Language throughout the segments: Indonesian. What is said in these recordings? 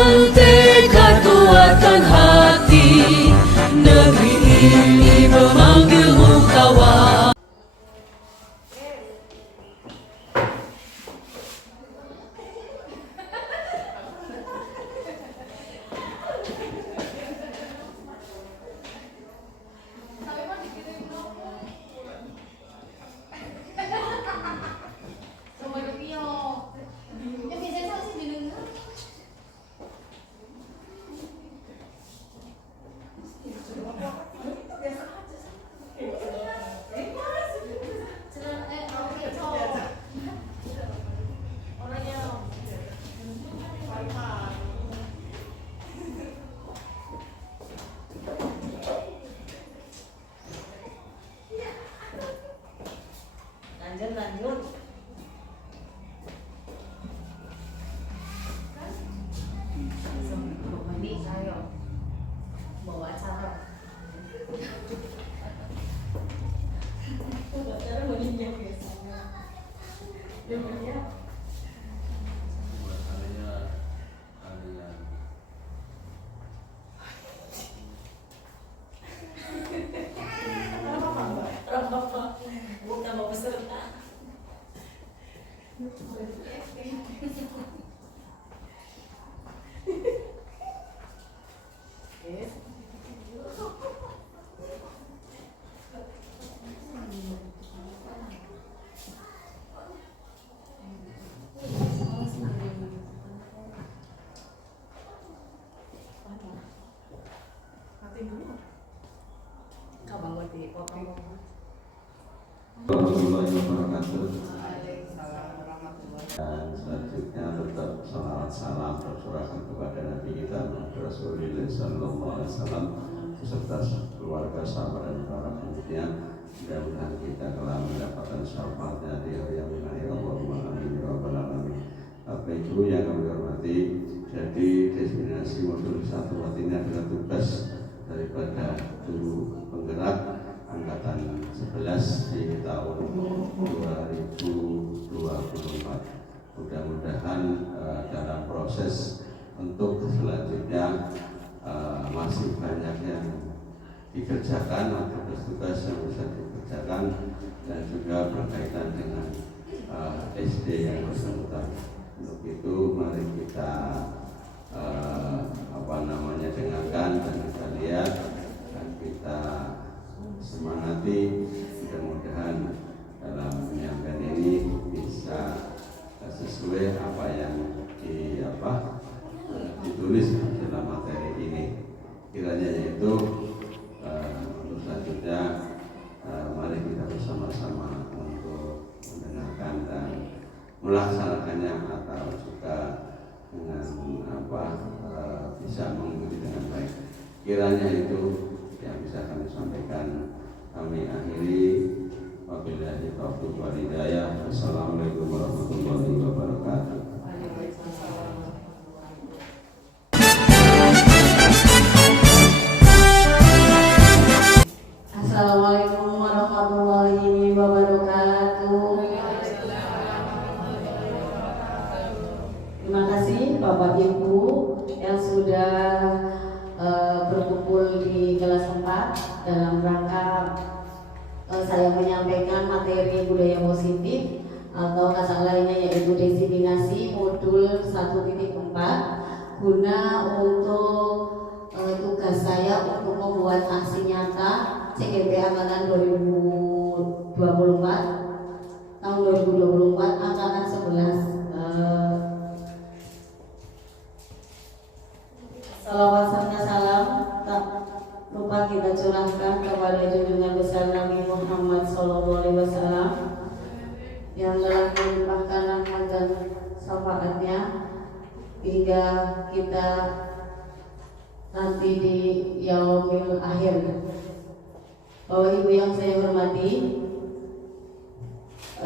dengan tekad kuatkan hati, negeri ini memanggilmu kawan. Lanjut. Mandi, ayo bawa acara. Acara mandinya biasanya. Bukan mau peserta. Warahmatullahi wabarakatuh. Dan selanjutnya tetap salawat salam tercurahkan kepada Nabi kita Muhammad Rasulullah Sallallahu Alaihi Wasallam beserta keluarga, sahabat dan para pengikutnya. Mudah-mudahan kita telah mendapatkan syafaatnya di hari yang akhir. Allahumma amin ya rabbal alamin. Bapak Ibu yang kami hormati, jadi destinasi modul 1 ini adalah tugas daripada guru penggerak angkatan 11 di tahun 2024. Mudah-mudahan dalam proses untuk selanjutnya masih banyak yang dikerjakan atau tugas-tugas yang bisa dikerjakan dan juga berkaitan dengan SD yang bersangkutan. Untuk itu mari kita dengarkan dan kita lihat dan kita semangati, mudah-mudahan dalam menyampaikan ini bisa sesuai apa yang ditulis dalam materi ini. Kiranya yaitu untuk selanjutnya mari kita bersama-sama untuk mendengarkan dan melaksanakannya atau juga dengan bisa mengikuti dengan baik. Kiranya itu yang bisa kami sampaikan. Kami akhiri, wabillahi taufiq wal hidayah. Assalamualaikum warahmatullahi wabarakatuh. Assalamualaikum warahmatullahi wabarakatuh. Terima kasih Bapak Ibu yang sudah berkumpul di kelas 4 dalam rangka saya menyampaikan materi budaya positif atau kata lainnya yaitu destinasi modul 1.4 guna untuk tugas saya untuk membuat aksi nyata CGP angkatan 2024 tahun 2024 angkatan 11. Salawat serta salam tak lupa kita curahkan kepada junjungan besar Nabi Muhammad SAW yang telah melimpahkan rahmat dan syafaatnya hingga kita nanti di yaumil akhir. Bapak Ibu yang saya hormati,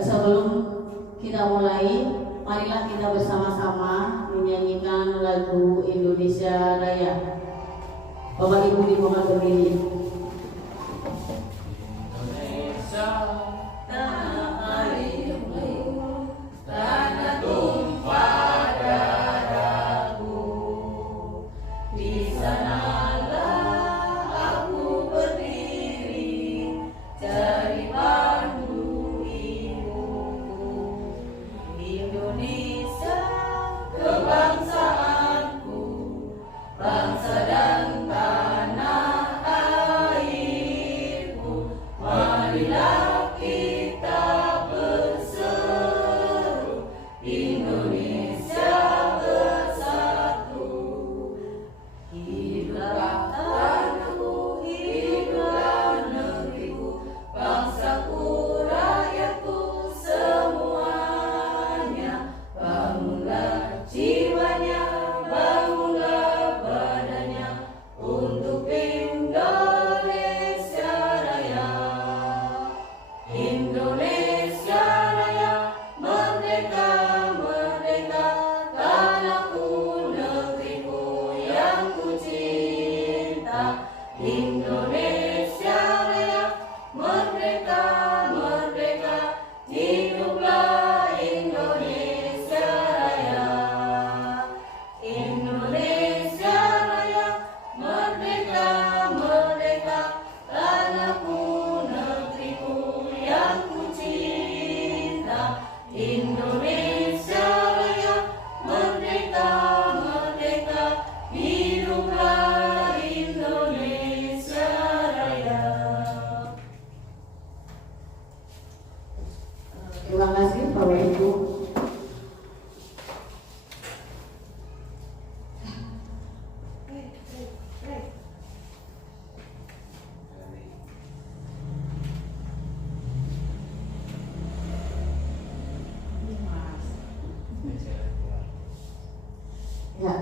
sebelum kita mulai, marilah kita bersama-sama menyanyikan lagu Indonesia Raya. Bapak Ibu dimohon berdiri. Indonesia tanah airmu, tanah tumpah darahku, Terima kasih Bapak Ibu. Ya,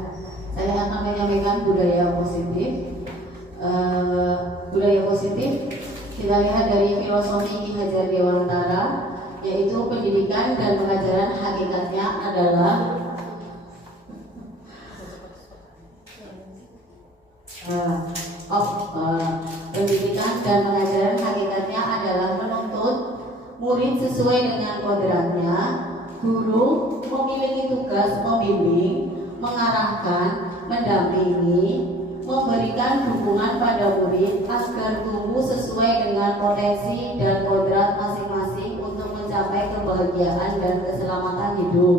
saya akan menyampaikan budaya positif. Budaya positif kita lihat dari filosofi Ki Hajar Dewantara, yaitu pendidikan dan pengajaran hakikatnya adalah pendidikan dan pengajaran hakikatnya adalah menuntut murid sesuai dengan kodratnya. Guru memiliki tugas membimbing, mengarahkan, mendampingi, memberikan dukungan pada murid agar tumbuh sesuai dengan potensi dan kodrat masing-masing untuk mencapai kebahagiaan dan keselamatan hidup.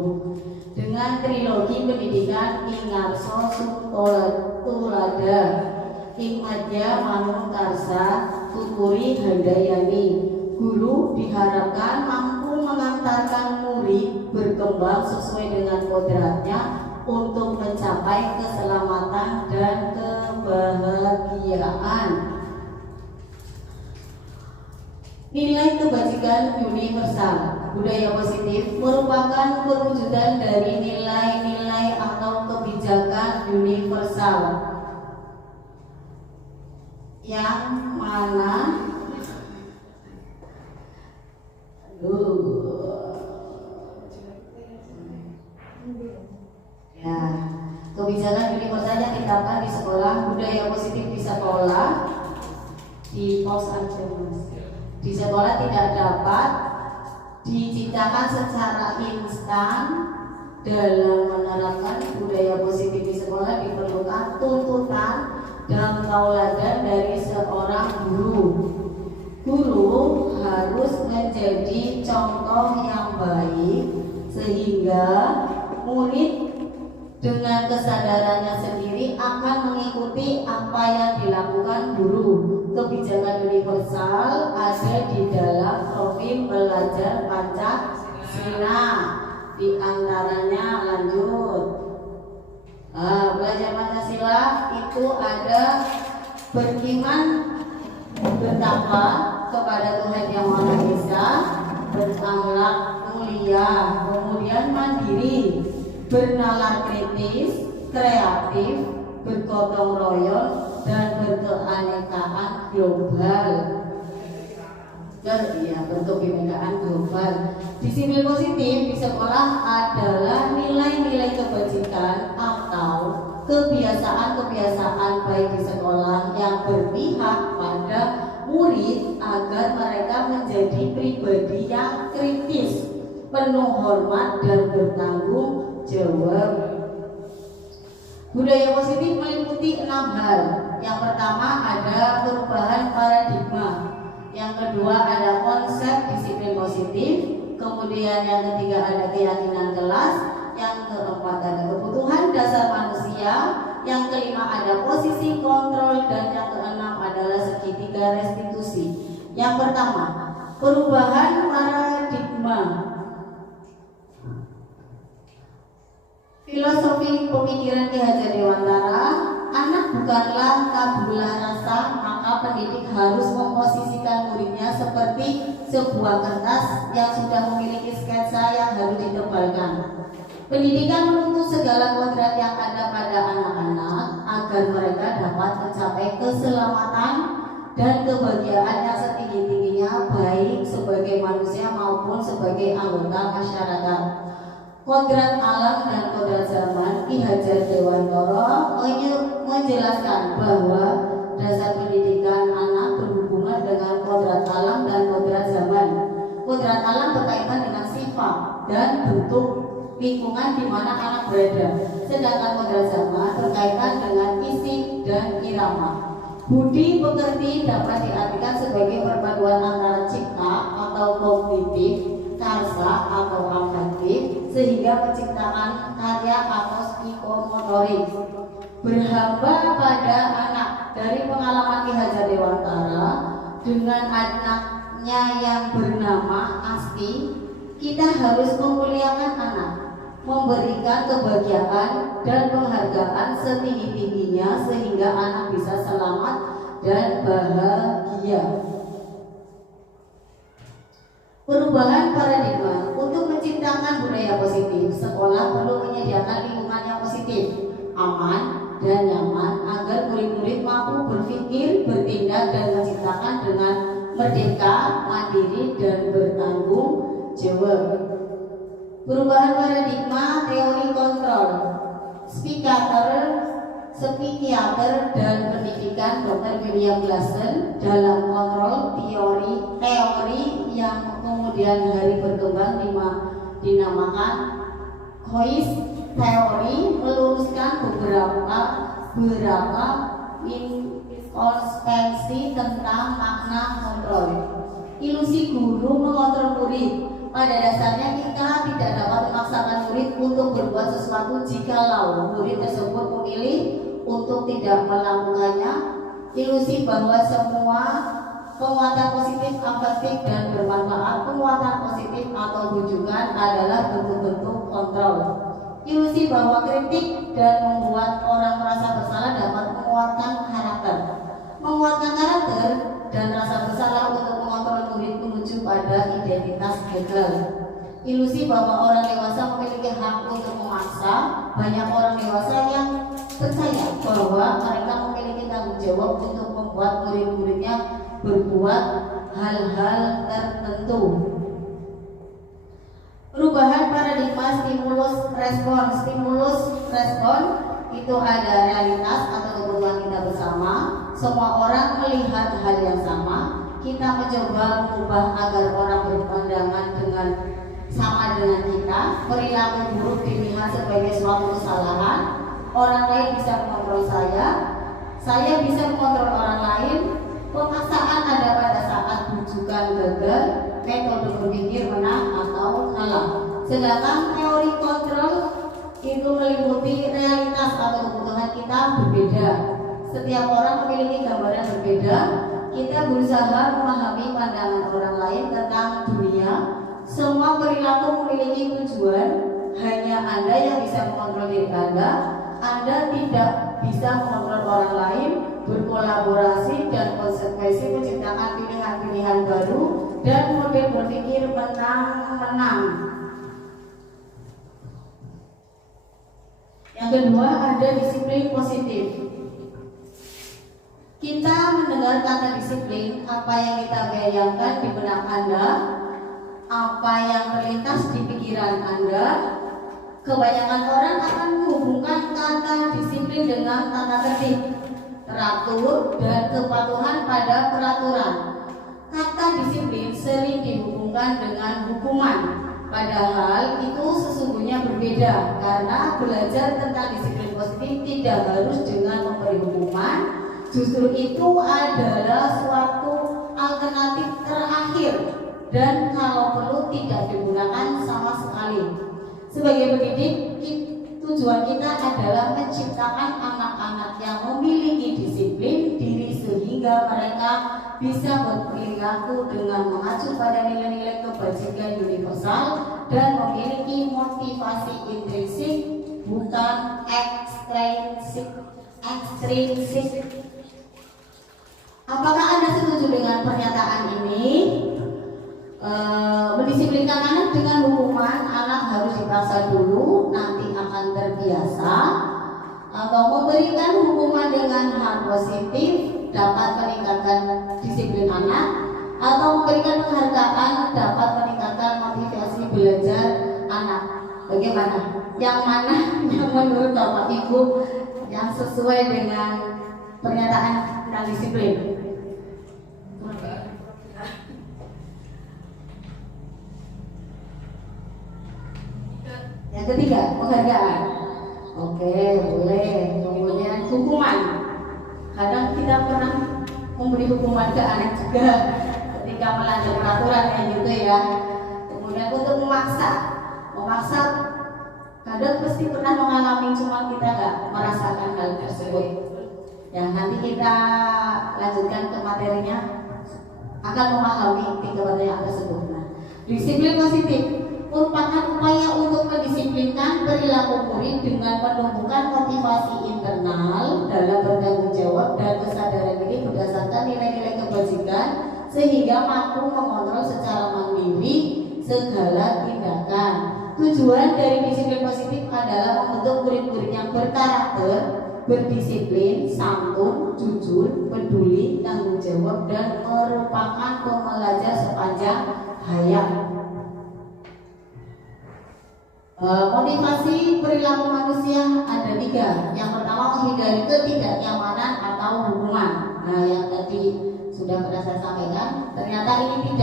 Dengan trilogi pendidikan Ingarso Tulada, Imadya Manung Karsa, Tuturi Handayani, guru diharapkan mampu mengantarkan murid berkembang sesuai dengan kodratnya untuk mencapai keselamatan dan kebahagiaan. Nilai kebajikan universal. Budaya positif merupakan perwujudan dari nilai-nilai atau kebijakan universal yang mana ya, kebijakan universal yang diterapkan di sekolah. Budaya positif di sekolah di pos aja mas. Di sekolah tidak dapat diciptakan secara instan. Dalam menerapkan budaya positif di sekolah diperlukan tuntutan dan tauladan dari seorang guru. Guru harus menjadi contoh yang baik sehingga murid dengan kesadarannya sendiri akan mengikuti apa yang dilakukan guru. Kebijakan universal ada di dalam profil belajar Pancasila. Di antaranya lanjut, belajar Pancasila itu ada beriman, bertakwa kepada Tuhan Yang Maha Esa, berakhlak mulia, kemudian mandiri, bernalar kritis, kreatif, bergotong royong, dan berkeanekaan global. Bentuk kebinekaan global. Disiplin positif di sekolah adalah nilai-nilai kebajikan atau kebiasaan-kebiasaan baik di sekolah yang berpihak pada murid agar mereka menjadi pribadi yang kritis, penuh hormat dan bertanggung jawab. Budaya positif meliputi 6 hal. Yang pertama ada perubahan paradigma. Yang kedua ada konsep disiplin positif. Kemudian yang ketiga ada keyakinan kelas. Yang keempat ada kebutuhan dasar manusia. Yang kelima ada posisi kontrol. Dan yang keenam adalah segitiga restitusi. Yang pertama, perubahan paradigma. Filosofi pemikiran Ki Hajar Dewantara, anak bukanlah tabula rasa, maka pendidik harus memposisikan muridnya seperti sebuah kertas yang sudah memiliki sketsa yang harus ditebalkan. Pendidikan menuntut segala kodrat yang ada pada anak-anak agar mereka dapat mencapai keselamatan dan kebahagiaan yang setinggi-tingginya, baik sebagai manusia maupun sebagai anggota masyarakat. Kodrat alam dan kodrat zaman. Ki Hajar Dewantara menjelaskan bahwa dasar pendidikan anak berhubungan dengan kodrat alam dan kodrat zaman. Kodrat alam berkaitan dengan sifat dan bentuk lingkungan di mana anak berada, sedangkan kodrat zaman berkaitan dengan isi dan irama. Budi pekerti dapat diartikan sebagai perpaduan antara cipta atau kognitif, karsa atau afektif, sehingga menciptakan karya atau psikomotorik. Berhamba pada anak. Dari pengalaman Ki Hajar Dewantara dengan anaknya yang bernama Asti, Kita harus memuliakan anak, memberikan kebahagiaan dan penghargaan setinggi-tingginya sehingga anak bisa selamat dan bahagia. Perubahan paradigma untuk menciptakan budaya positif, sekolah perlu menyediakan lingkungan yang positif, aman, dan nyaman agar murid-murid mampu berpikir, bertindak, dan menciptakan dengan merdeka, mandiri, dan bertanggung jawab. Perubahan paradigma teori kontrol, psikiater dan pendidikan Dr. William Glasson dalam kontrol teori yang kemudian hari berkembang dinamakan Coase teori meluruskan beberapa inkonsistensi tentang makna kontrol. Ilusi guru mengontrol murid. Pada dasarnya kita tidak dapat memaksakan murid untuk berbuat sesuatu jikalau murid tersebut memilih untuk tidak melakukannya. Ilusi bahwa semua penguatan positif, afektif, dan bermanfaat, penguatan positif atau rujukan adalah bentuk-bentuk kontrol. Ilusi bahwa kritik dan membuat orang merasa bersalah dapat menguatkan karakter. Menguatkan karakter dan rasa bersalah untuk mengontrol murid menuju pada identitas gagal. Ilusi bahwa orang dewasa memiliki hak untuk memaksa. Banyak orang dewasa yang percaya bahwa mereka memiliki tanggung jawab untuk membuat murid-muridnya berbuat hal-hal tertentu. Perubahan paradigma stimulus respon itu ada realitas atau kebutuhan kita bersama. Semua orang melihat hal yang sama. Kita mencoba mengubah agar orang berpandangan sama dengan kita. Perilaku buruk dilihat sebagai suatu kesalahan. Orang lain bisa mengontrol saya bisa mengontrol orang lain. Pemaksaan ada pada saat rujukan gagal, metode berpikir menang atau kalah. Sedangkan teori kontrol itu meliputi realitas atau kebutuhan kita berbeda. Setiap orang memiliki gambaran berbeda. Kita berusaha memahami pandangan orang lain tentang dunia. Semua perilaku memiliki tujuan. Hanya Anda yang bisa mengontrol diri Anda. Anda tidak bisa mengontrol orang lain. Berkolaborasi dan konsekuensi menciptakan pilihan-pilihan baru dan model berpikir menang-menang. Yang kedua ada disiplin positif. Kita mendengar kata disiplin, apa yang kita bayangkan di benak Anda, apa yang terlintas di pikiran Anda. Kebanyakan orang akan menghubungkan kata disiplin dengan tata tertib, teratur, dan kepatuhan pada peraturan. Kata disiplin sering dihubungkan dengan hukuman, padahal itu sesungguhnya berbeda. Karena belajar tentang disiplin positif tidak harus dengan memberi hukuman. Justru itu adalah suatu alternatif terakhir, dan kalau perlu tidak digunakan sama sekali. Sebagai pendidik, tujuan kita adalah menciptakan anak-anak yang memiliki disiplin diri sehingga mereka bisa berperilaku dengan mengacu pada nilai-nilai kebajikan universal dan memiliki motivasi intrinsik bukan ekstrinsik. Apakah Anda setuju dengan pernyataan ini? Mendisiplinkan anak dengan hukuman, anak harus dipaksa dulu, nanti akan terbiasa. Atau memberikan hukuman dengan hal positif dapat meningkatkan disiplin anak, atau memberikan penghargaan dapat meningkatkan motivasi belajar anak. Bagaimana? Yang mana yang menurut Bapak Ibu yang sesuai dengan pernyataan tentang disiplin? Yang ketiga, penghargaan. Oke, boleh. Kemudian hukuman. Kadang kita pernah memberi hukuman ke anak juga ketika melanggar peraturan kayak gitu ya. Kemudian untuk memaksa kadang pasti pernah mengalami, cuma kita nggak merasakan hal tersebut. Ya, nanti kita lanjutkan ke materinya, akan memahami tiga pertanyaan tersebut. Nah, disiplin positif. merupakan upaya untuk mendisiplinkan perilaku murid dengan menumbuhkan motivasi internal dalam bertanggung jawab dan kesadaran diri berdasarkan nilai-nilai kebajikan sehingga mampu mengontrol secara mandiri segala tindakan. Tujuan dari disiplin positif adalah membentuk murid-murid yang berkarakter, berdisiplin, santun, jujur, peduli, tanggung jawab, dan merupakan pembelajar sepanjang hayat. Motivasi perilaku manusia ada 3. Yang pertama, menghindari ketidaknyamanan atau hukuman. Nah, yang tadi sudah pernah saya sampaikan, ternyata ini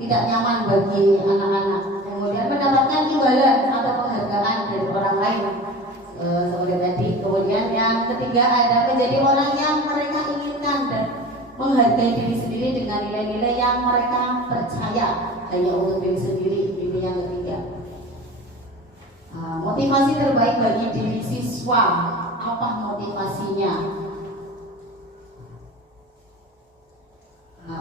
tidak nyaman bagi anak-anak. Kemudian mendapatkan imbalan atau penghargaan dari orang lain, seperti tadi. Kemudian yang ketiga ada menjadi orang yang mereka inginkan dan menghargai diri sendiri dengan nilai-nilai yang mereka percaya hanya untuk diri sendiri. Ini yang ketiga. Motivasi terbaik bagi diri siswa, apa motivasinya?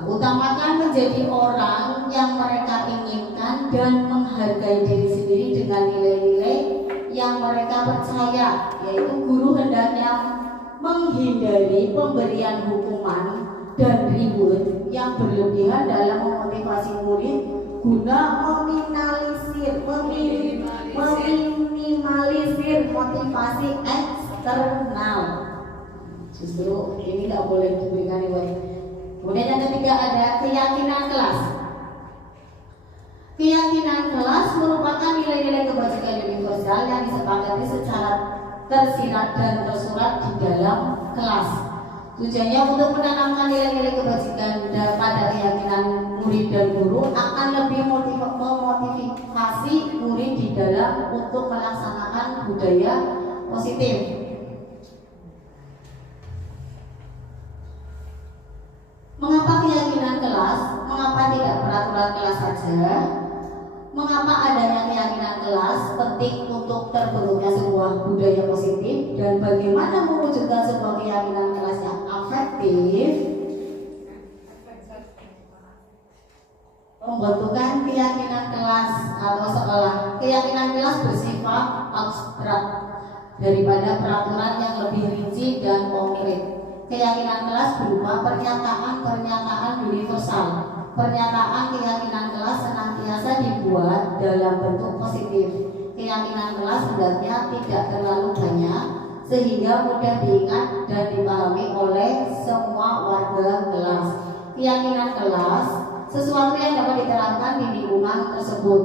Utamakan menjadi orang yang mereka inginkan dan menghargai diri sendiri dengan nilai-nilai yang mereka percaya, yaitu guru hendaknya menghindari pemberian hukuman dan reward yang berlebihan dalam memotivasi murid guna meminimalisir motivasi eksternal. Justru ini tidak boleh diberikan reward. Kemudian yang ketiga ada keyakinan kelas. Keyakinan kelas merupakan nilai-nilai kebajikan universal yang disepakati secara tersirat dan tersurat di dalam kelas. Tujuannya untuk menanamkan nilai-nilai kebajikan pada keyakinan murid dan guru akan lebih memotivasi murid di dalam untuk melaksanakan budaya positif. Mengapa keyakinan kelas? Mengapa tidak peraturan kelas saja? Mengapa adanya keyakinan kelas penting untuk terbentuknya sebuah budaya positif, dan bagaimana mewujudkan sebuah keyakinan kelas yang efektif? Pembentukan keyakinan kelas atau sekolah. Keyakinan kelas bersifat abstrak daripada peraturan yang lebih rinci dan konkret. Keyakinan kelas berupa pernyataan-pernyataan universal. Pernyataan keyakinan kelas senantiasa dibuat dalam bentuk positif. Keyakinan kelas hendaknya tidak terlalu banyak sehingga mudah diingat dan dipahami oleh semua warga kelas. Keyakinan kelas sesuatu yang dapat diterapkan di lingkungan tersebut.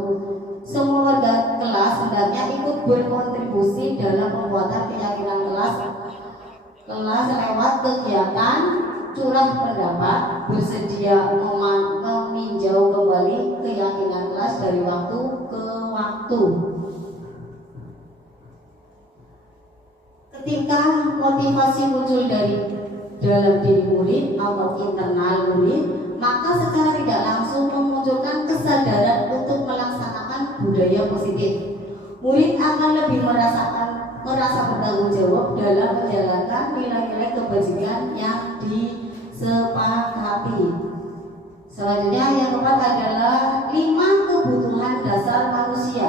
Semua warga kelas hendaknya ikut berkontribusi dalam pembuatan keyakinan kelas lewat kegiatan curah pendapat, bersedia meninjau kembali keyakinan kelas dari waktu ke waktu. Ketika motivasi muncul dari dalam diri murid atau internal murid, maka secara tidak langsung memunculkan kesadaran untuk melaksanakan budaya positif. Murid akan lebih merasa bertanggung jawab dalam menjalankan nilai-nilai kebajikan yang disepakati. Selanjutnya yang keempat adalah 5 kebutuhan dasar manusia.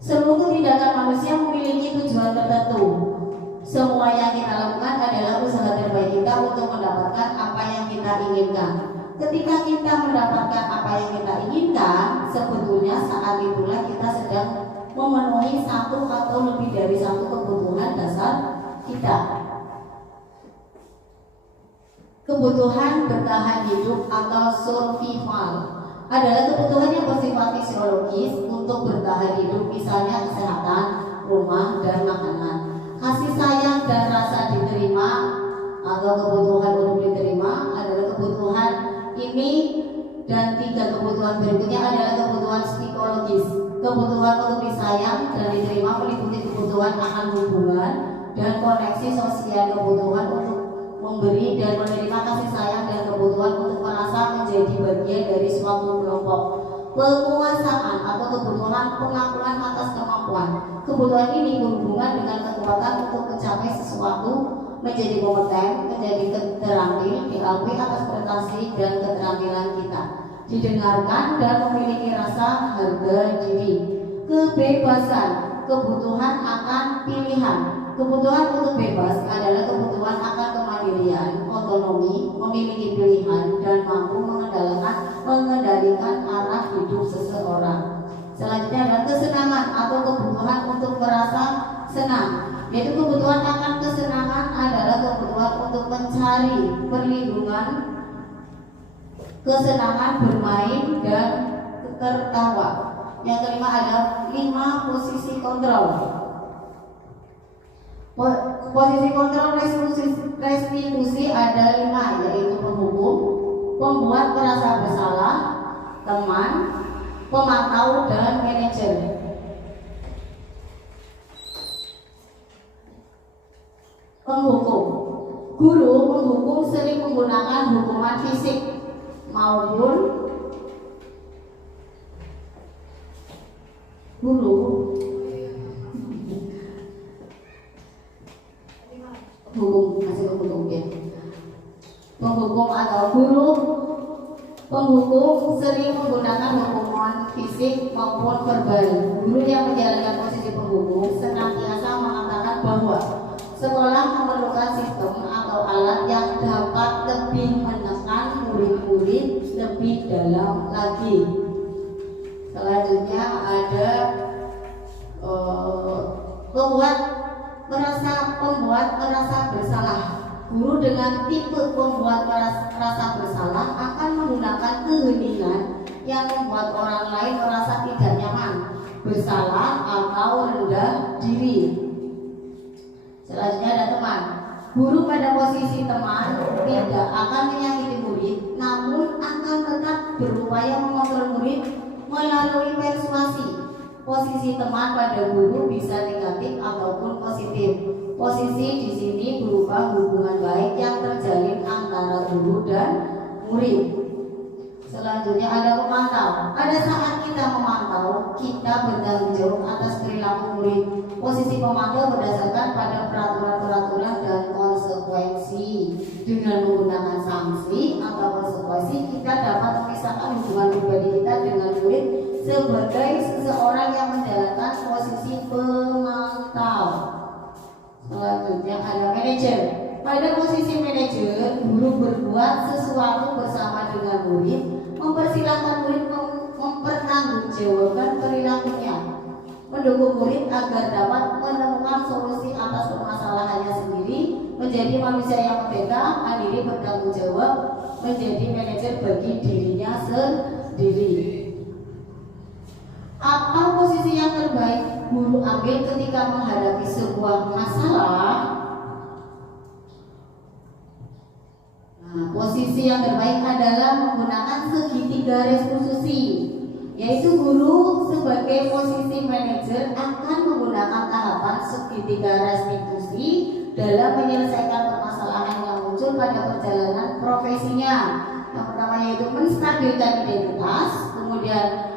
Seluruh tindakan manusia memiliki tujuan tertentu. Semua yang kita lakukan adalah usaha terbaik kita untuk mendapatkan apa yang kita inginkan. Ketika kita mendapatkan apa yang kita inginkan, sebetulnya saat itulah kita sedang memenuhi satu atau lebih dari satu kebutuhan dasar kita. Kebutuhan bertahan hidup atau survival adalah kebutuhan yang bersifat fisiologis untuk bertahan hidup, misalnya kesehatan, rumah, dan makanan. Kasih sayang dan rasa diterima atau kebutuhan untuk diterima adalah kebutuhan ini, dan 3 kebutuhan berikutnya adalah kebutuhan psikologis. Kebutuhan untuk disayang dan diterima meliputi kebutuhan akan hubungan dan koneksi sosial, kebutuhan untuk memberi dan menerima kasih sayang, dan kebutuhan untuk merasa menjadi bagian dari suatu kelompok. Penguasaan atau kebutuhan pengakuan atas kemampuan. Kebutuhan ini berhubungan dengan kekuatan untuk mencapai sesuatu, menjadi kompeten, menjadi terampil, diakui atas prestasi dan keterampilan kita. didengarkan dan memiliki rasa harga diri. Kebebasan, kebutuhan akan pilihan. Kebutuhan untuk bebas adalah kebutuhan akan kemandirian, otonomi, memiliki pilihan, dan mampu mengendalikan arah hidup seseorang. Selanjutnya adalah kesenangan atau kebutuhan untuk merasa senang, yaitu kebutuhan akan kesenangan adalah kebutuhan untuk mencari perlindungan, kesenangan bermain, dan tertawa. Yang kelima ada 5 posisi kontrol. Posisi kontrol restitusi ada 5, yaitu penghukum, pembuat merasa bersalah, teman, pemantau, dan manajer. Penghukum. Guru menghukum sering menggunakan hukuman fisik maupun guru hukum hasil hukum ya. Penghukum atau guru penghukum sering menggunakan hukuman fisik maupun verbal. Guru yang menjalankan posisi penghukum senantiasa mengatakan bahwa sekolah memerlukan sistem atau alat yang dapat lebih menekan murid-murid lebih dalam lagi. Selanjutnya ada pembuat merasa bersalah. Guru dengan tipe pembuat merasa bersalah akan menggunakan keheningan yang membuat orang lain merasa tidak nyaman, bersalah, atau rendah diri. Selanjutnya ada teman. Guru pada posisi teman tidak akan menyakiti murid, namun akan tetap berupaya mengontrol murid melalui persuasi. Posisi teman pada guru bisa negatif ataupun positif. Posisi di sini berupa hubungan baik yang terjalin antara guru dan murid. Selanjutnya ada pemantau. Pada saat kita memantau, kita bertanggung jawab atas perilaku murid. Posisi pemantau berdasarkan pada peraturan-peraturan dan konsekuensi. Dengan menggunakan sanksi atau konsekuensi, kita dapat memisahkan hubungan pribadi kita dengan murid sebagai seseorang yang menjalankan posisi pemantau. Selanjutnya ada manajer. Pada posisi manajer, guru berbuat sesuatu bersama dengan murid, mempersilahkan murid mempertanggungjawabkan perilakunya, mendukung murid agar dapat menemukan solusi atas permasalahannya sendiri, menjadi manusia yang merdeka, mandiri, bertanggung jawab, menjadi manajer bagi dirinya sendiri. Apa posisi yang terbaik guru ambil ketika menghadapi sebuah masalah? Nah, posisi yang terbaik adalah menggunakan segitiga restitusi, yaitu guru sebagai posisi manajer akan menggunakan tahapan segitiga restitusi dalam menyelesaikan permasalahan yang muncul pada perjalanan profesinya. Yang pertama yaitu menstabilkan identitas, kemudian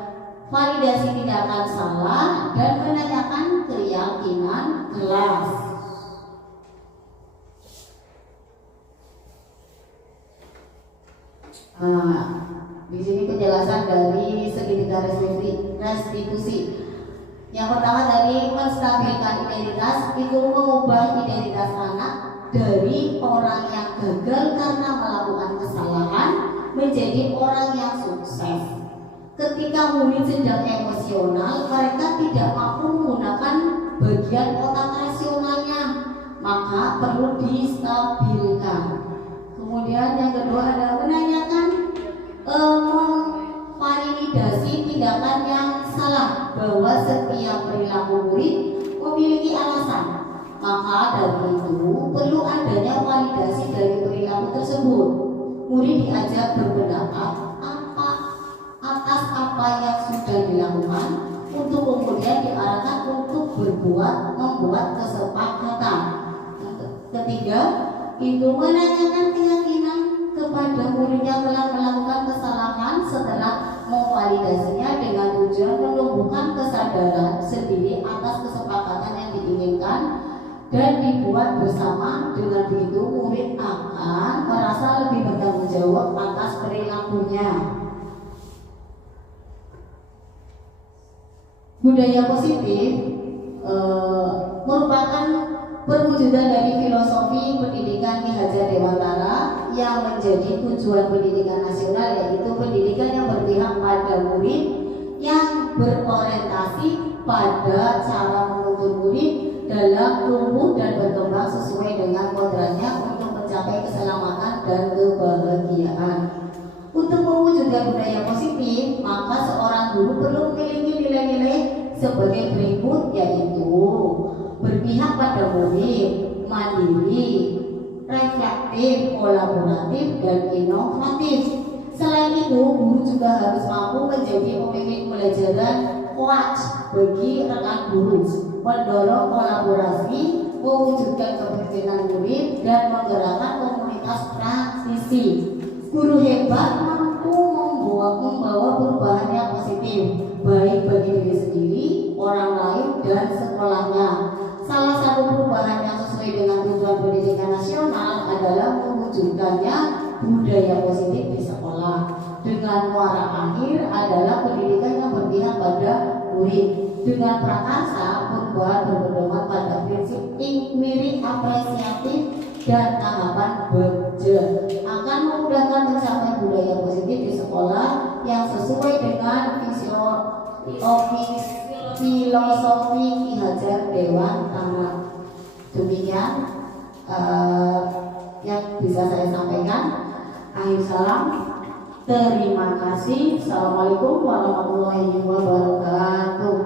validasi tindakan salah, dan menanyakan keyakinan kelas. Di sini penjelasan dari segitiga restitusi. Yang pertama tadi menstabilkan identitas, itu mengubah identitas anak dari orang yang gagal karena melakukan kesalahan menjadi orang yang sukses. Ketika murid sedang emosional, mereka tidak mampu menggunakan bagian otak rasionalnya, maka perlu distabilkan. Kemudian yang kedua adalah menanyakan memvalidasi tindakan yang salah, bahwa setiap perilaku murid memiliki alasan, maka dari itu perlu adanya validasi dari perilaku tersebut. Murid diajak berpendapat atas apa yang sudah dilakukan untuk kemudian diarahkan untuk membuat kesepakatan. Ketiga, itu menanyakan keyakinan kepada murid yang telah melakukan kesalahan setelah memvalidasinya dengan tujuan menumbuhkan kesadaran sendiri atas kesepakatan yang diinginkan dan dibuat bersama. Dengan begitu murid akan merasa lebih bertanggung jawab atas perilakunya. Budaya positif merupakan perwujudan dari filosofi pendidikan Ki Hajar Dewantara yang menjadi tujuan pendidikan nasional, yaitu pendidikan yang berpihak pada murid, yang berorientasi pada cara menuntun murid dalam tumbuh dan berkembang sesuai dengan kodratnya untuk mencapai keselamatan dan kebahagiaan. Untuk mewujudkan budaya positif, maka seorang guru perlu memiliki nilai-nilai sebagai berikut, yaitu berpihak pada murid, mandiri, reflektif, kolaboratif, dan inovatif. Selain itu, guru juga harus mampu menjadi pemimpin pembelajaran coach bagi rekan guru, mendorong kolaborasi, mewujudkan kepercayaan murid, dan menggerakkan komunitas transisi. Guru hebat mampu membawa perubahan yang positif, baik bagi diri sendiri, orang lain, dan sekolahnya. Salah satu perubahan yang sesuai dengan tujuan pendidikan nasional adalah mewujudkannya budaya positif di sekolah. Dengan muara akhir adalah pendidikan yang berpihak pada murid. Dengan prakarsa, perubahan berpedoman pada prinsip inquiry apresiatif dan tahapan bekerja akan memudahkan mencapai budaya positif di sekolah yang sesuai dengan filosofi Ki Hajar Dewantara. Demikian yang bisa saya sampaikan. Akhir salam. Terima kasih. Assalamualaikum warahmatullahi wabarakatuh.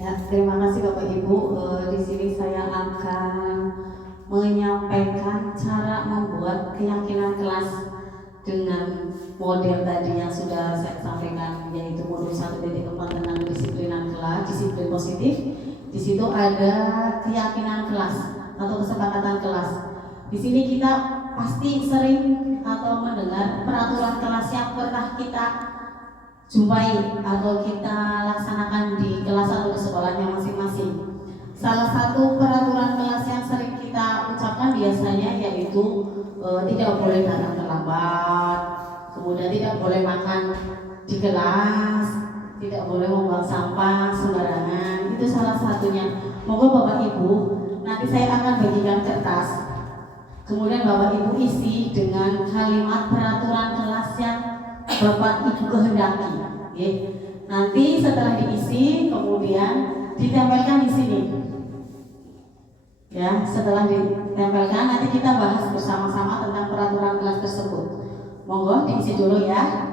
Ya, terima kasih Bapak Ibu. Di sini saya akan menyampaikan cara membuat keyakinan kelas dengan model tadi yang sudah saya sampaikan, yaitu modul 1.4 tentang kedisiplinan kelas, disiplin positif. Di situ ada keyakinan kelas atau kesepakatan kelas. Di sini kita pasti sering atau mendengar peraturan kelas yang pernah kita jumpai atau kita laksanakan di kelas atau di sekolahnya masing-masing. Salah satu peraturan kelas yang sering kita ucapkan biasanya yaitu tidak boleh datang terlambat, kemudian tidak boleh makan di kelas, tidak boleh membuang sampah sembarangan. Itu salah satunya. Moga Bapak Ibu, nanti saya akan bagikan kertas, kemudian Bapak Ibu isi dengan kalimat peraturan kelas yang Bapak Ibu kehendaki. Okay. Nanti setelah diisi, kemudian ditempelkan di sini. Ya, setelah ditempelkan nanti kita bahas bersama-sama tentang peraturan kelas tersebut. Monggo diisi dulu ya.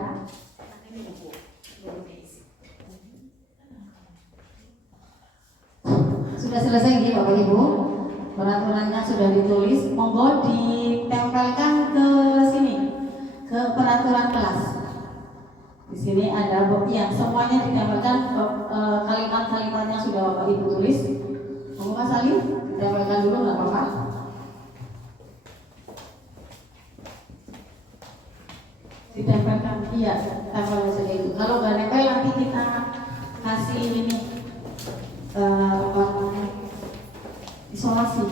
Sudah selesai ya Bapak Ibu? Peraturannya sudah ditulis. Monggo ditempelkan ke sini, ke peraturan kelas. Di sini ada ya, semuanya ditempelkan. Kalimat-kalimatnya sudah Bapak Ibu tulis. Monggo Mas Ali, ditempelkan dulu, nggak apa-apa. Ditempelkan, iya, tempel saja itu. Kalau nggak nempel nanti kita kasih ini isolasi.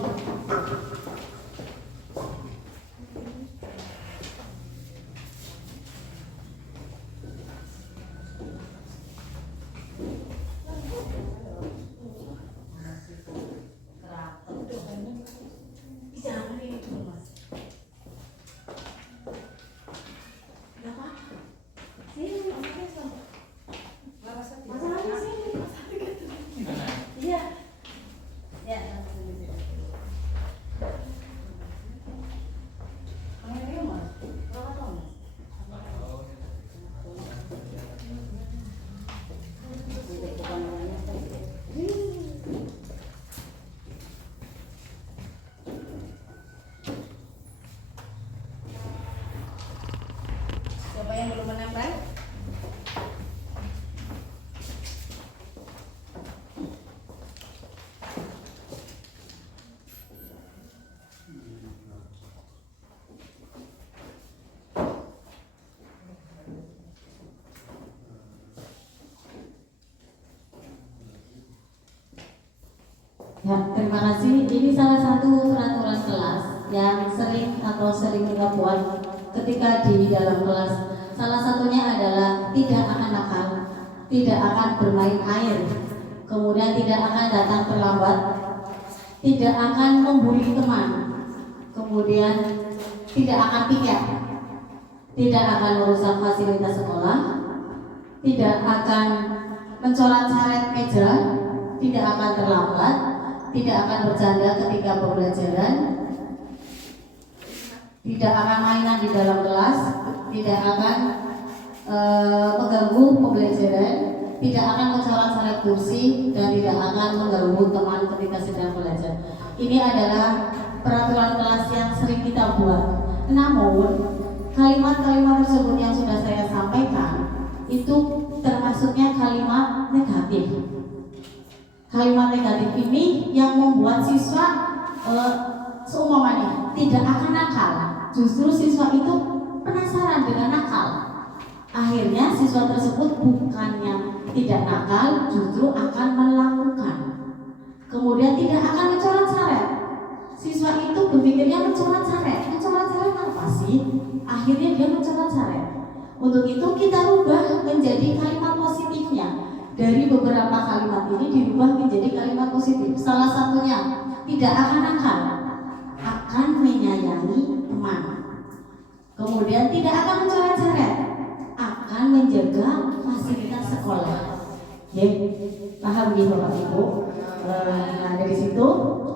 Siapa yang belum menempel? Ya, terima kasih. Ini salah satu peraturan kelas yang sering sering kita buat ketika di dalam kelas. Salah satunya adalah tidak akan nakal, tidak akan bermain air, kemudian tidak akan datang terlambat, tidak akan membuli teman, kemudian tidak akan piket, tidak akan merusak fasilitas sekolah, tidak akan mencoret-coret meja, tidak akan terlambat, tidak akan bercanda ketika pembelajaran, tidak akan mainan di dalam kelas, tidak akan mengganggu pembelajaran, tidak akan mencoret-coret kursi, dan tidak akan mengganggu teman ketika sedang belajar. Ini adalah peraturan kelas yang sering kita buat. Namun kalimat-kalimat tersebut yang sudah saya sampaikan itu termasuknya kalimat negatif. Kalimat negatif ini yang membuat siswa seumpamanya tidak akan nakal. Justru siswa itu penasaran dengan nakal. Akhirnya siswa tersebut bukannya tidak nakal, justru akan melakukan. Kemudian tidak akan mencoret-coret. Siswa itu berpikirnya mencoret-coret. Mencoret-coret apa sih? Akhirnya dia mencoret-coret. Untuk itu kita rubah menjadi kalimat positifnya. Dari beberapa kalimat ini dirubah menjadi kalimat positif. Salah satunya tidak akan nakal, akan menyayangi teman. Kemudian tidak akan mencoret-coret, akan menjaga fasilitas sekolah. Ya, paham nih Bapak Ibu? Nah dari situ,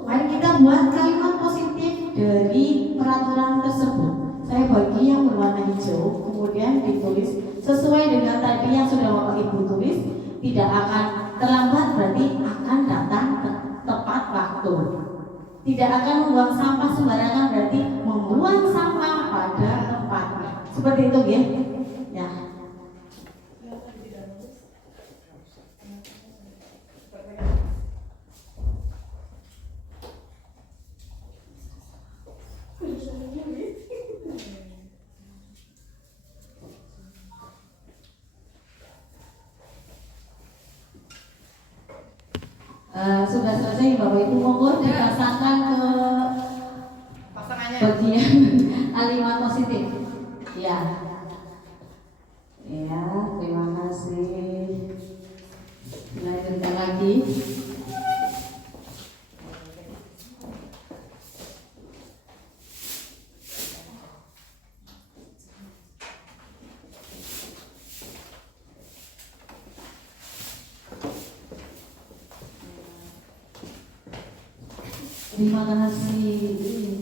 mari kita buat kalimat positif dari peraturan tersebut. Saya bagi yang berwarna hijau, kemudian ditulis sesuai dengan tadi yang sudah Bapak Ibu tulis. Tidak akan terlambat berarti akan datang tepat waktu. Tidak akan membuang sampah sembarangan berarti membuang sampah pada tempatnya. Seperti itu ya. Ya. Sudah selesai Bapak Ibu, monggo dipasangkan ke bagian kalimat positif. Ya. Ya, terima kasih. Lanjutkan lagi. Terima kasih.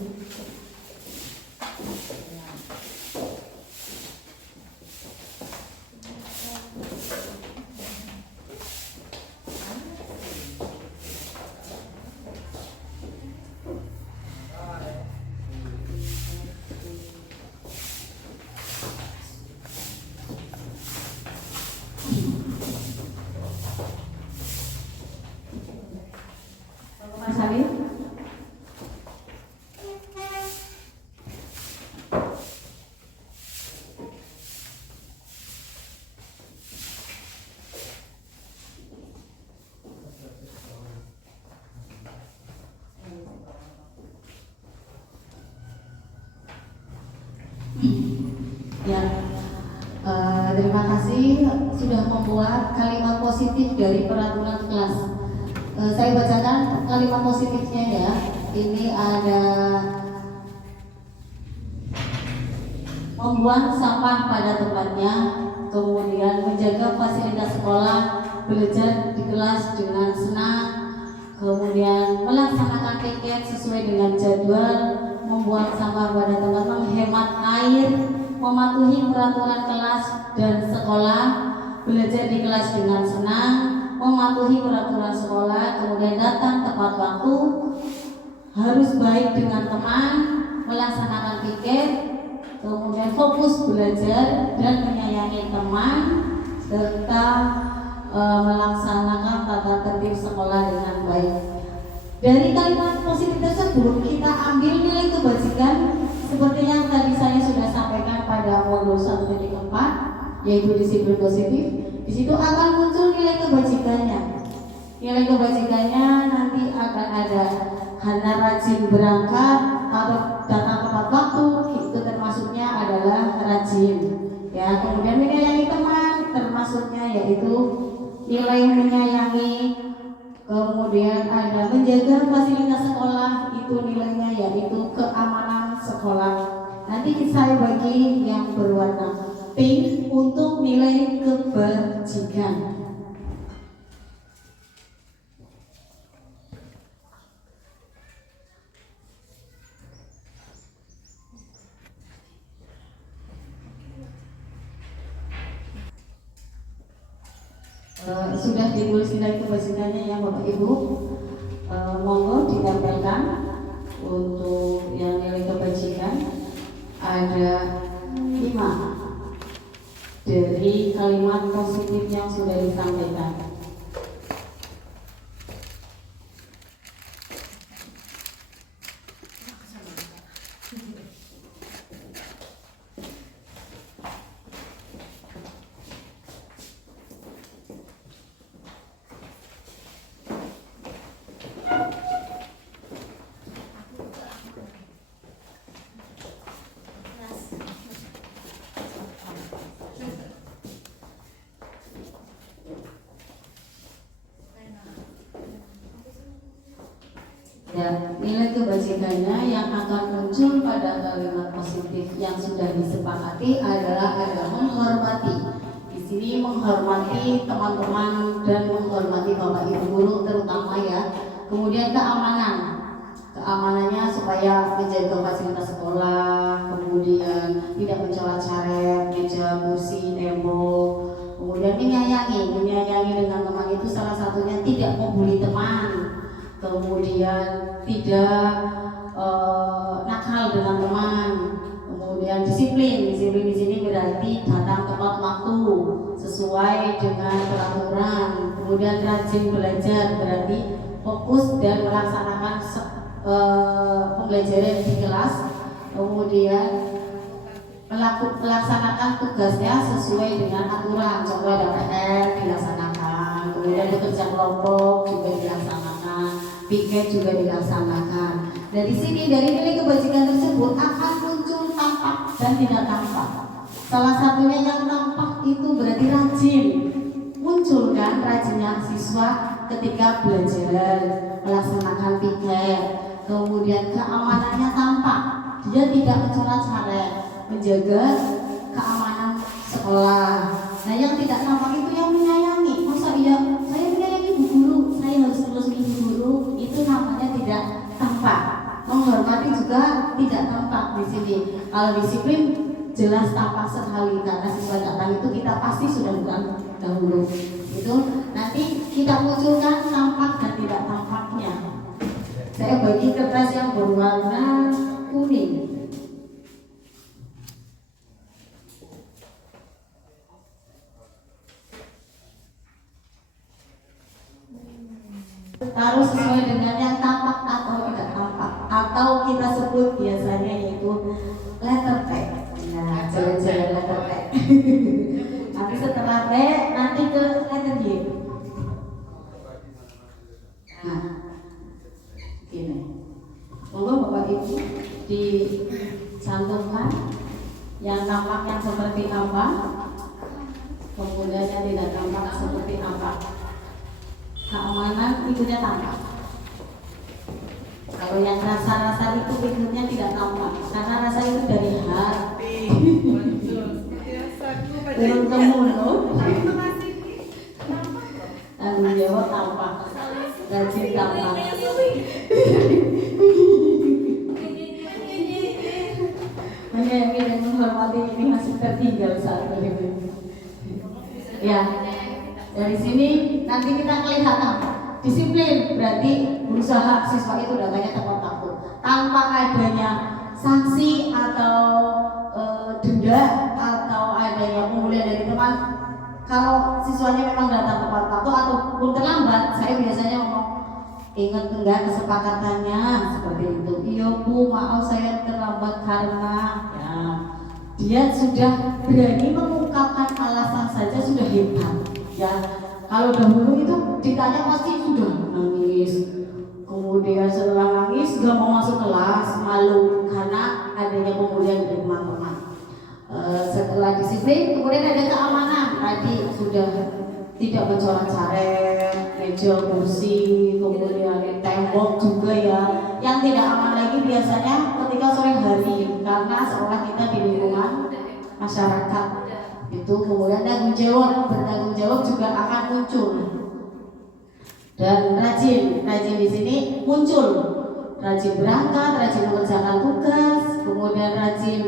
Mas Halil. Ya, terima kasih sudah membuat kalimat positif dari peraturan kelas. Saya bacakan kalimat positifnya ya. Ini ada membuang sampah pada tempatnya, kemudian menjaga fasilitas sekolah, belajar di kelas dengan senang, kemudian melaksanakan piket sesuai dengan jadwal, membuang sampah pada tempat, menghemat air, mematuhi peraturan kelas dan sekolah, belajar di kelas dengan senang, mematuhi peraturan sekolah, kemudian datang tepat waktu, harus baik dengan teman, melaksanakan piket, kemudian fokus belajar dan menyayangi teman, serta melaksanakan tata tertib sekolah dengan baik. Dari kalimat positif tersebut kita ambil nilai kebajikan seperti yang tadi saya sudah sampaikan pada modul 1.4, yaitu disiplin positif. Di situ akan muncul nilai kebajikannya. Nilai kebajikannya nanti akan ada hanya rajin berangkat atau datang tepat waktu, itu termasuknya adalah rajin. Ya, kemudian menyayangi teman, termasuknya yaitu nilai menyayangi. Kemudian ada menjaga fasilitas sekolah, itu nilainya yaitu keamanan sekolah. Nanti saya bagi yang berwarna pink untuk nilai kebajikan. Sudah ditulis nilai kebajikannya ya Bapak Ibu. Monggo ditempelkan untuk yang nilai kebajikan. Ada 5 dari kalimat positif yang sudah disampaikan. Ya, nilai kebajikannya yang akan muncul pada kalimat positif yang sudah disepakati adalah menghormati. Di sini menghormati teman-teman dan menghormati Bapak Ibu guru terutama ya. Kemudian keamanan, keamanannya supaya menjaga fasilitas sekolah, kemudian tidak mencoret-coret meja, kursi, tembok. Kemudian menyayangi dengan teman itu salah satunya tidak membuli teman. Kemudian tidak nakal dengan teman, kemudian disiplin di sini berarti datang tepat waktu sesuai dengan peraturan, kemudian rajin belajar berarti fokus dan melaksanakan pembelajaran di kelas, kemudian melaksanakan tugasnya sesuai dengan aturan, contoh ada PR dilaksanakan, kemudian bekerja kelompok juga dilaksanakan, piket juga dilaksanakan. Dari sini, dari nilai kebajikan tersebut akan muncul tampak dan tidak tampak. Salah satunya yang tampak itu berarti rajin. Muncul kan rajinnya siswa ketika belajar, melaksanakan piket. Kemudian keamanannya tampak. Dia tidak mencoret-coret, menjaga keamanan sekolah. Nah, yang tidak tampak itu yang menyayangi. Masa iya saya menyayangi ibu guru, saya harus terus ibu guru, itu namanya tidak tampak. Menghormati juga tidak tampak di sini. Kalau disiplin jelas tampak sekali karena siswa datang itu kita pasti sudah bukan dahulu. Itu nanti kita munculkan tampak dan tidak tampaknya. Saya bagi kertas yang berwarna kuning. Taruh sesuai dengan yang tampak atau tidak tampak, atau kita sebut biasanya yaitu letter T. Nah, jalan-jalan letter T. Nanti setelah T, nanti ke letter Y. Nah, gini. Monggo Bapak Ibu dicantumkan yang tampaknya seperti apa, kemudian yang tidak tampak seperti apa. Keamanan itunya tampak. Kalau yang rasa-rasa itu figurnya tidak tampak, karena rasa itu dari hati. Belum temu loh. Tanggung jawab tampak, rajin tampak. Menyayangi dan menghormati ini masih tertinggal saat ini. Ya. Dari sini nanti kita kelihatan disiplin berarti berusaha siswa itu datangnya tepat waktu tanpa adanya sanksi atau denda atau adanya pembulian dari teman. Kalau siswanya memang datang tepat waktu ataupun terlambat, saya biasanya ngomong ingat enggak kesepakatannya seperti itu. Iya Bu, maaf saya terlambat karena ya, dia sudah berani mengungkapkan alasan saja sudah hebat. Ya, kalau dahulu itu ditanya pasti sudah nangis, Kemudian setelah nangis gak mau masuk kelas, malu karena adanya pembulian dari teman-teman. Setelah disiplin, kemudian ada keamanan. Tadi sudah tidak mencoret-coret meja, kursi, kemudian tembok juga ya. Yang tidak aman lagi biasanya ketika sore hari, karena seolah kita di lingkungan masyarakat itu. Kemudian bertanggung jawab juga akan muncul. Dan rajin di sini muncul, rajin berangkat, rajin mengerjakan tugas, kemudian rajin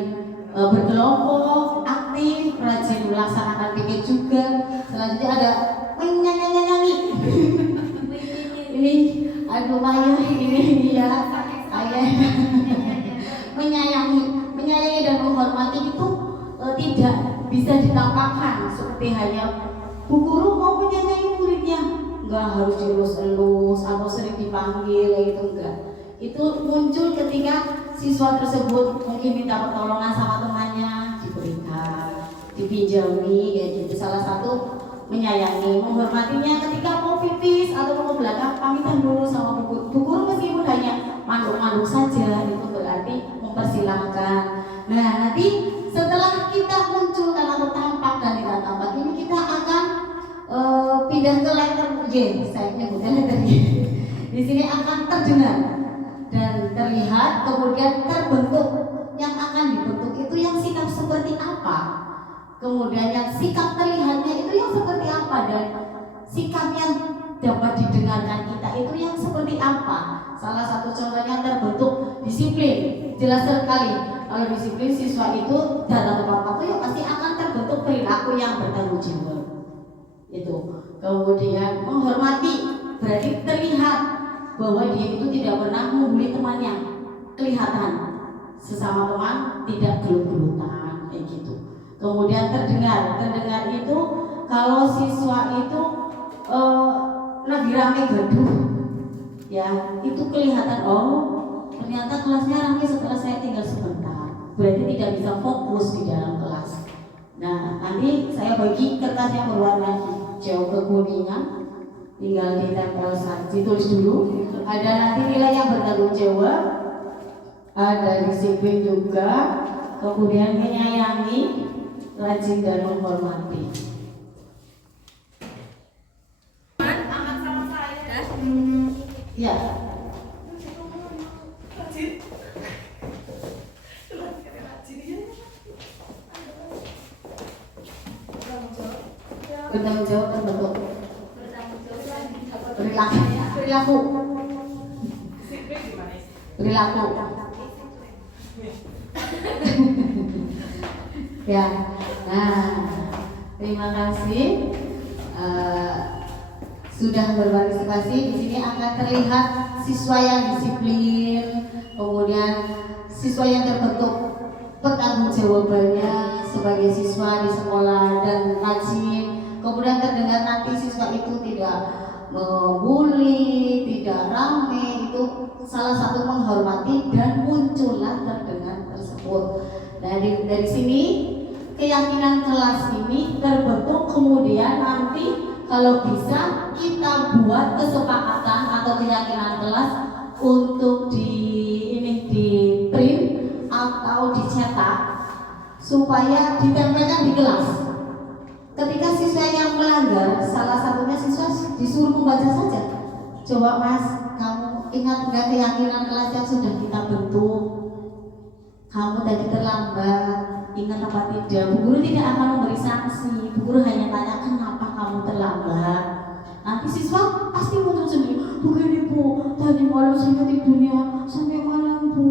berkelompok, aktif, rajin melaksanakan piket juga. Selanjutnya ada menyanyi. Ini aduh ayah ini ya ayah menyayangi dan menghormati itu tidak bisa ditampakkan seperti hanya bu guru mau menyayangi muridnya, enggak harus dielus-elus atau sering dipanggil itu enggak. Itu muncul ketika siswa tersebut mungkin minta pertolongan sama temannya, diberikan, dipinjami kayak gitu. Salah satu menyayangi, menghormatinya ketika mau pipis atau mau ke belakang pamitan dulu sama bu guru meskipun hanya manduk-manduk saja, itu berarti mempersilahkan. Nah nanti setelah kita munculkan atau tampak dan tidak tampak ini kita akan pindah ke letter Y. Saya nyebutnya letter Y. Di sini akan terdengar dan terlihat, kemudian terbentuk. Yang akan dibentuk itu yang sikap seperti apa, kemudian yang sikap terlihatnya itu yang seperti apa, dan sikap yang dapat didengarkan kita itu yang seperti apa. Salah satu contohnya terbentuk disiplin, jelas sekali. Kalau disiplin siswa itu dalam tepat waktu ya pasti akan terbentuk perilaku yang bertanggung jawab. Itu. Kemudian menghormati berarti terlihat bahwa dia itu tidak pernah membuli temannya, kelihatan sesama teman tidak gelut-gelutan kayak gitu. Kemudian terdengar itu kalau siswa itu lagi rame gaduh ya, itu kelihatan, oh ternyata kelasnya rame setelah saya tinggal sebentar, berarti tidak bisa fokus di dalam kelas. Nah nanti saya bagi kertas yang berwarna hijau kekuningan, tinggal ditempel saja, ditulis dulu. Ada nanti nilai yang bertanggung jawab, ada disiplin juga, kemudian menyayangi, rajin dan menghormati. Ya. Bertanggung jawab terbentuk. Perilaku. Ya. Nah, terima kasih. Sudah berpartisipasi. Di sini akan terlihat siswa yang disiplin, kemudian siswa yang terbentuk pertanggungjawabannya sebagai siswa di sekolah dan rajin. Kemudian terdengar nanti siswa itu tidak membuli, tidak rame, itu salah satu menghormati dan muncullah terdengar tersebut. Dari sini keyakinan kelas ini terbentuk, kemudian nanti kalau bisa kita buat kesepakatan atau keyakinan kelas untuk di print atau dicetak supaya ditempelkan di kelas. Ketika siswa yang melanggar, salah satunya siswa disuruh membaca saja. Coba mas, kamu ingat nggak keyakinan kelas yang sudah kita bentuk? Kamu tadi terlambat, ingat apa tidak? Bu guru tidak akan memberi sanksi. Bu guru hanya tanya kenapa kamu terlambat. Nanti siswa pasti muncul sendiri. Begini bu, tadi malam saya tidurnya sampai malam bu,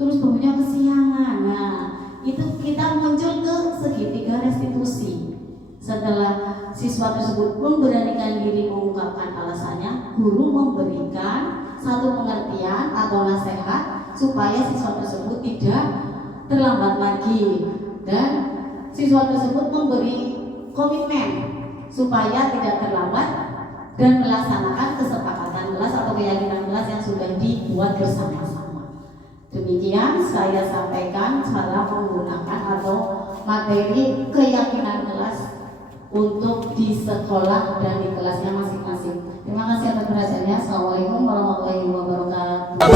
terus bangunnya kesiangan. Nah, itu kita muncul ke segitiga restitusi. Setelah siswa tersebut memberanikan diri mengungkapkan alasannya, guru memberikan satu pengertian atau nasihat supaya siswa tersebut tidak terlambat lagi, dan siswa tersebut memberi komitmen supaya tidak terlambat dan melaksanakan kesepakatan kelas atau keyakinan kelas yang sudah dibuat bersama-sama. Demikian saya sampaikan cara menggunakan atau materi keyakinan kelas untuk di sekolah dan di kelasnya masing-masing. Terima kasih atas perhatiannya. Assalamualaikum warahmatullahi wabarakatuh.